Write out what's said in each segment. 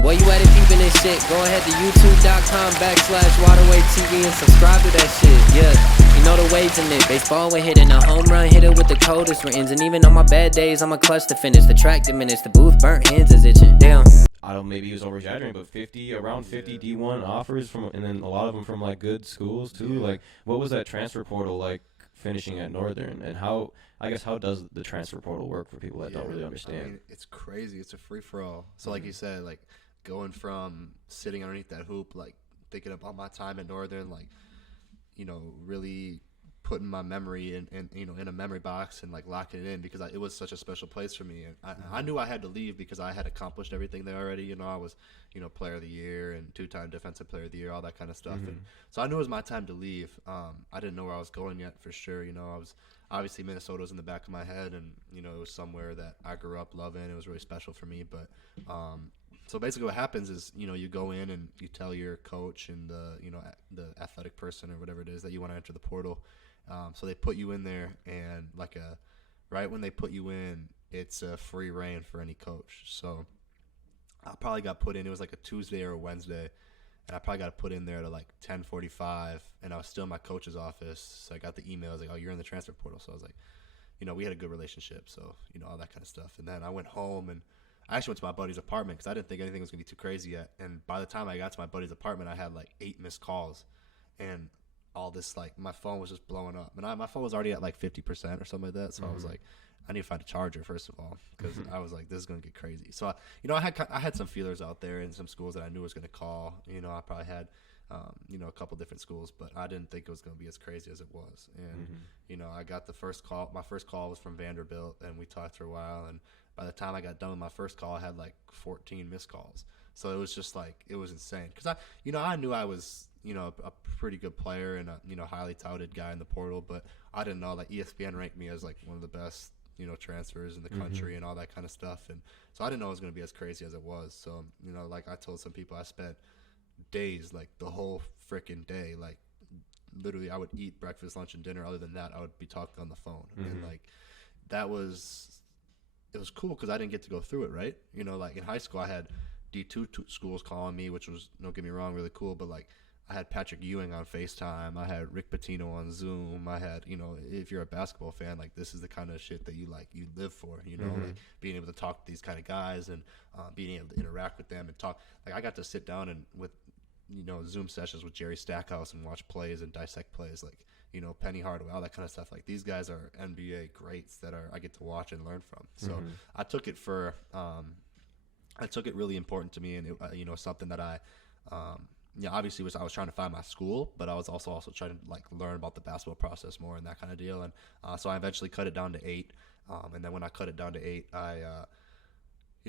While you at it peeping this shit, go ahead to youtube.com/waterway TV and subscribe to that shit. Yeah, you know the waves in it. Baseball when hitting a home run, hit it with the coldest rains. And even on my bad days, I'm a clutch to finish. The track diminished, the booth burnt, hands is itching. Damn. I don't. Maybe he was over-exaggerating, but around 50 D1 offers from, and then a lot of them from like good schools too. Yeah. Like, what was that transfer portal like finishing at Northern, and how does the transfer portal work for people that don't really understand? I mean, it's crazy. It's a free for all. So like you said, like going from sitting underneath that hoop, like thinking about my time at Northern, like really putting my memory in a memory box and like locking it in because it was such a special place for me. And I knew I had to leave because I had accomplished everything there already. I was player of the year and 2-time defensive player of the year, all that kind of stuff. And so I knew it was my time to leave. I didn't know where I was going yet for sure. I was obviously Minnesota was in the back of my head, and it was somewhere that I grew up loving. It was really special for me. But so basically what happens is you go in and you tell your coach and the athletic person or whatever it is that you want to enter the portal. So they put you in there, and right when they put you in, it's a free reign for any coach. So I probably got put in. It was like a Tuesday or a Wednesday, and I probably got put in there at like 10:45, and I was still in my coach's office. So I got the email. I was like, "Oh, you're in the transfer portal." So I was like, we had a good relationship, so all that kind of stuff. And then I went home, and I actually went to my buddy's apartment because I didn't think anything was gonna be too crazy yet. And by the time I got to my buddy's apartment, I had like 8 missed calls, and all this, like, my phone was just blowing up, and my phone was already at like 50% or something like that. So I was like, I need to find a charger first of all, because I was like, this is gonna get crazy. So I had some feelers out there in some schools that I knew was gonna call. I probably had a couple different schools, but I didn't think it was gonna be as crazy as it was. And I got the first call. My first call was from Vanderbilt, and we talked for a while. And by the time I got done with my first call, I had like 14 missed calls. So it was just like, it was insane because I knew I was a pretty good player and a highly touted guy in the portal, but I didn't know, like, ESPN ranked me as like one of the best transfers in the country and all that kind of stuff. And so I didn't know it was going to be as crazy as it was. So like I told some people, I spent days, like the whole freaking day, like literally I would eat breakfast, lunch, and dinner. Other than that, I would be talking on the phone. And like it was cool because I didn't get to go through it, right? Like in high school I had D2 schools calling me, which was, don't get me wrong, really cool, but like I had Patrick Ewing on FaceTime. I had Rick Pitino on Zoom. I had, if you're a basketball fan, like this is the kind of shit that you live for, like being able to talk to these kind of guys and being able to interact with them and talk. Like I got to sit down and with, Zoom sessions with Jerry Stackhouse and watch plays and dissect plays, like, Penny Hardaway, all that kind of stuff. Like these guys are NBA greats that I get to watch and learn from. So I took it really important to me, and it, something that I obviously I was trying to find my school, but I was also trying to like learn about the basketball process more and that kind of deal. And so I eventually cut it down to 8. And then when I cut it down to 8, I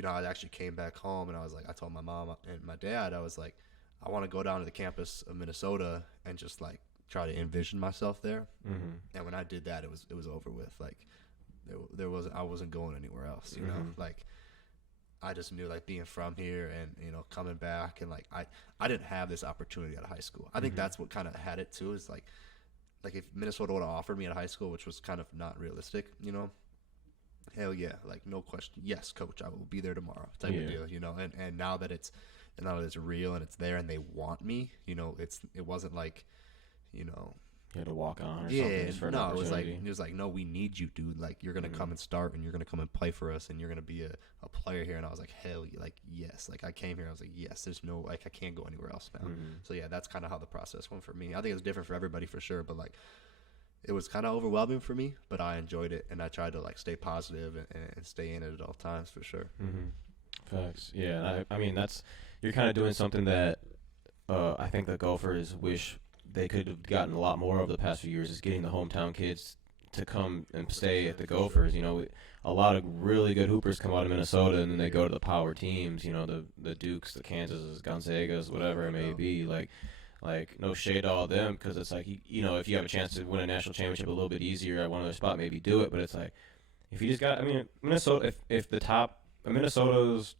actually came back home, and I was like, I told my mom and my dad, I was like, I want to go down to the campus of Minnesota and just like try to envision myself there. And when I did that, it was over with. Like I wasn't going anywhere else, like I just knew, like, being from here and, coming back, and like I didn't have this opportunity at high school. I think that's what kind of had it too, is like if Minnesota would have offered me at high school, which was kind of not realistic, hell yeah, like no question, yes, coach, I will be there tomorrow type of deal, and now that it's real and it's there and they want me, it wasn't like, You had to walk on or something just for an opportunity. It was like, no, we need you, dude. Like, you're going to come and start, and you're going to come and play for us, and you're going to be a player here. And I was like, hell, like, yes. Like, I came here, I was like, yes, there's no, like, I can't go anywhere else now. So, yeah, that's kind of how the process went for me. I think it was different for everybody for sure, but, like, it was kind of overwhelming for me, but I enjoyed it, and I tried to, like, stay positive and stay in it at all times for sure. Facts. Yeah, I mean, you're kind of doing something that I think the Gophers wish they could have gotten a lot more over the past few years, is getting the hometown kids to come and stay at the Gophers. A lot of really good hoopers come out of Minnesota, and then they go to the power teams, the Dukes, the Kansases, Gonzagas, whatever it may be. Like no shade to all of them, because it's like, if you have a chance to win a national championship a little bit easier at one other spot, maybe do it. But it's like, if you just got, Minnesota, if the top, Minnesota's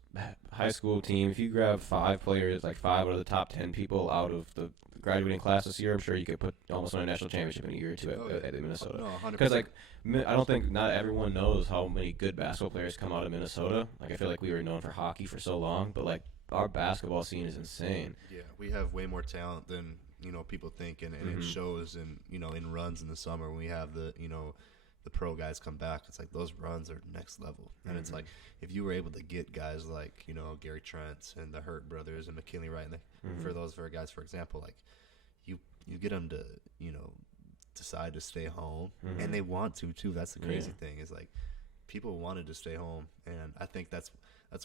high school team, if you grab 5 players, like 5 out of the top 10 people out of the graduating class this year, I'm sure you could almost win a national championship in a year or two at Minnesota. No, 100%. Because I don't think not everyone knows how many good basketball players come out of Minnesota. Like, I feel like we were known for hockey for so long, but like our basketball scene is insane. Yeah, we have way more talent than people think, and it shows in runs in the summer when we have the pro guys come back. It's like those runs are next level, and it's like if you were able to get guys like Gary Trent and the Hurt brothers and McKinley Wright, for those guys, for example, like you get them to decide to stay home, and they want to too. That's the crazy thing is like people wanted to stay home, and I think that's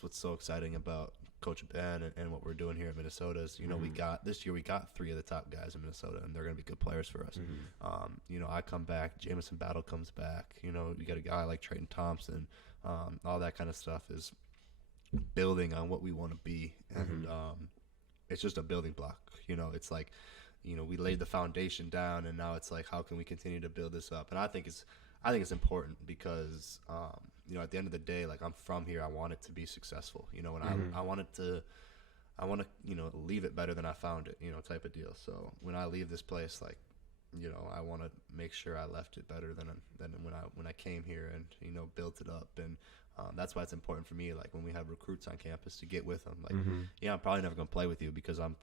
what's so exciting about Coach Ben and what we're doing here at Minnesota is we got this year we got 3 of the top guys in Minnesota, and they're going to be good players for us. I come back, Jamison Battle comes back, you got a guy like Trayton Thompson, all that kind of stuff is building on what we want to be, and it's just a building block. It's like we laid the foundation down, and now it's like how can we continue to build this up? And I think it's important because at the end of the day, like I'm from here, I want it to be successful. And I want to leave it better than I found it, type of deal. So when I leave this place, like I want to make sure I left it better than when I came here and built it up. And that's why it's important for me, like when we have recruits on campus, to get with them. Like I'm probably never gonna play with you because I'm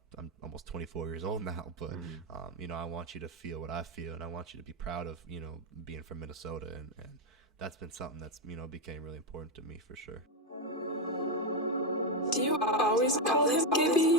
almost 24 years old now, but I want you to feel what I feel, and I want you to be proud of being from Minnesota, and that's been something that's became really important to me for sure. Do you always call him Gibby?